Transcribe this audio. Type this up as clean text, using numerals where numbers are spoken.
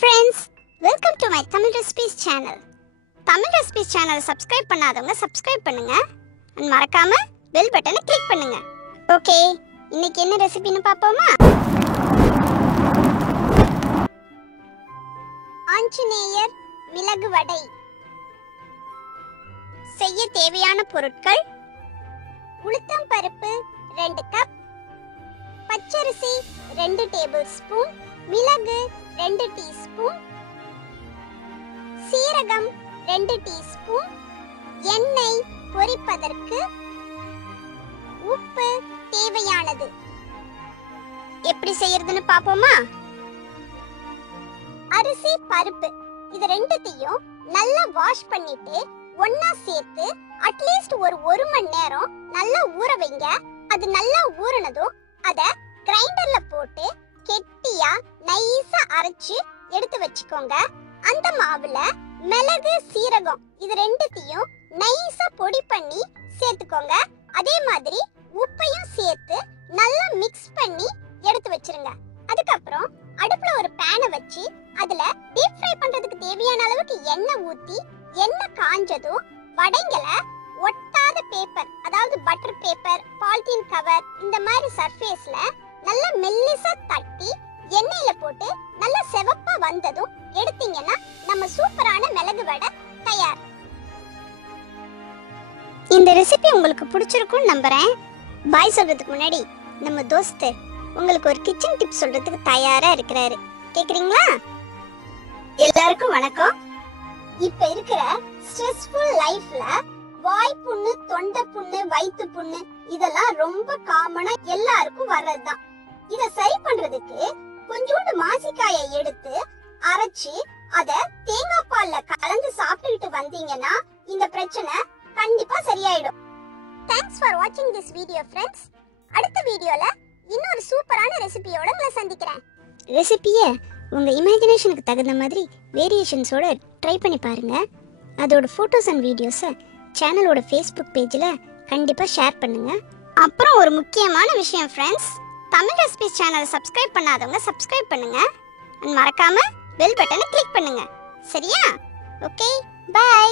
friends, welcome to my Tamil recipes channel. Tamil recipes channel subscribe பண்ணாதவங்க subscribe பண்ணுங்க and மறக்காம bell button click பண்ணுங்க. Okay, இன்னைக்கு என்ன ரெசிபின்னு பாப்போமா? ஆஞ்சநேயர் மிளகு வடை. செய்ய தேவையான பொருட்கள்: உளுத்தம் பருப்பு 2 கப், பச்சரிசி 2 டேபிள்ஸ்பூன், மிளகு 2 டீஸ்பூன், சீரகம் 2 டீஸ்பூன், எண்ணெய் பொரிப்பதற்கு, உப்பு தேவையானது. எப்படி செய்யறதுன்னு பாப்போமா? அரிசி பருப்பு இது ரெண்டுத்தையும் நல்லா வாஷ் பண்ணிட்டு ஒண்ணா சேர்த்து அட்லீஸ்ட் ஒரு 1 மணி நேரம் நல்லா ஊற வைங்க. அது நல்லா ஊறினதும் அத கிரைண்டர்ல போட்டு கெட்டியா நைஸா அரைச்சு எடுத்து வச்சுக்கோங்க. அந்த மாவுல மிளகு சீரகம் இது ரெண்டுத்தையும் நைஸா பொடி பண்ணி சேர்த்துக்கோங்க. அதே மாதிரி உப்பையும் சேர்த்து நல்லா மிக்ஸ் பண்ணி எடுத்து வச்சிருங்க. அதுக்கப்புறம் அடுப்புல ஒரு பேனை வச்சு அதுல டீப் ஃப்ரை பண்றதுக்கு தேவையான அளவுக்கு எண்ணெய் ஊத்தி எண்ணெய் காஞ்சதும் வடைங்களை ஒட்டாத பேப்பர், அதாவது பட்டர் பேப்பர், பாலித்தீன் கவர் இந்த மாதிரி சர்ஃபேஸ்ல நல்லா மெல்லிசா தட்டி எண்ணெயில போட்டு நல்லா செவப்பா வந்ததும் எடுத்தீங்கன்னா நம்ம சூப்பரான மிளகு வடை தயார். இந்த ரெசிபி உங்களுக்கு பிடிச்சிருக்கும்னு நம்புறேன். பாய் சொல்றதுக்கு முன்னாடி நம்ம தோஸ்து உங்களுக்கு ஒரு கிச்சன் டிப் சொல்றதுக்கு தயாரா இருக்கிறாரு. கேக்குறீங்களா? எல்லாருக்கும் வணக்கம். இப்ப இருக்கிற ஸ்ட்ரெஸ்ஃபுல் லைஃப்ல வாய் புண்ணு, தொண்டை புண்ணு, வயிற்று புண்ணு இதெல்லாம் ரொம்ப காமனா எல்லாருக்கும் வர்றதுதான். இத சரி பண்றதுக்கு கொஞ்சோண்டு மாசிக்காயை எடுத்து அரைச்சு அத தேங்காய் பால்ல கலந்து சாப்பிட்டுட்டு வந்தீங்கன்னா இந்த பிரச்சனை கண்டிப்பா சரியாயிடும். தேங்க்ஸ் ஃபார் வாட்சிங் திஸ் வீடியோ ஃப்ரெண்ட்ஸ். அடுத்த வீடியோல இன்னொரு சூப்பரான ரெசிபியோட உங்களை சந்திக்கிறேன். ரெசிபியை உங்க இமேஜினேஷனுக்கு தகுந்த மாதிரி வேரியேஷன்ஸோட ட்ரை பண்ணி பாருங்க. அதோட ஃபோட்டோஸ் அண்ட் வீடியோஸை சேனலோட ஃபேஸ்புக் பேஜில் கண்டிப்பாக ஷேர் பண்ணுங்க. அப்புறம் ஒரு முக்கியமான விஷயம் ஃப்ரெண்ட்ஸ், தமிழ் ரெசிபிஸ் சேனலை சப்ஸ்கிரைப் பண்ணாதவங்க சப்ஸ்கிரைப் பண்ணுங்க அண்ட் மறக்காம பெல் பட்டனை கிளிக் பண்ணுங்க. சரியா? Okay, by.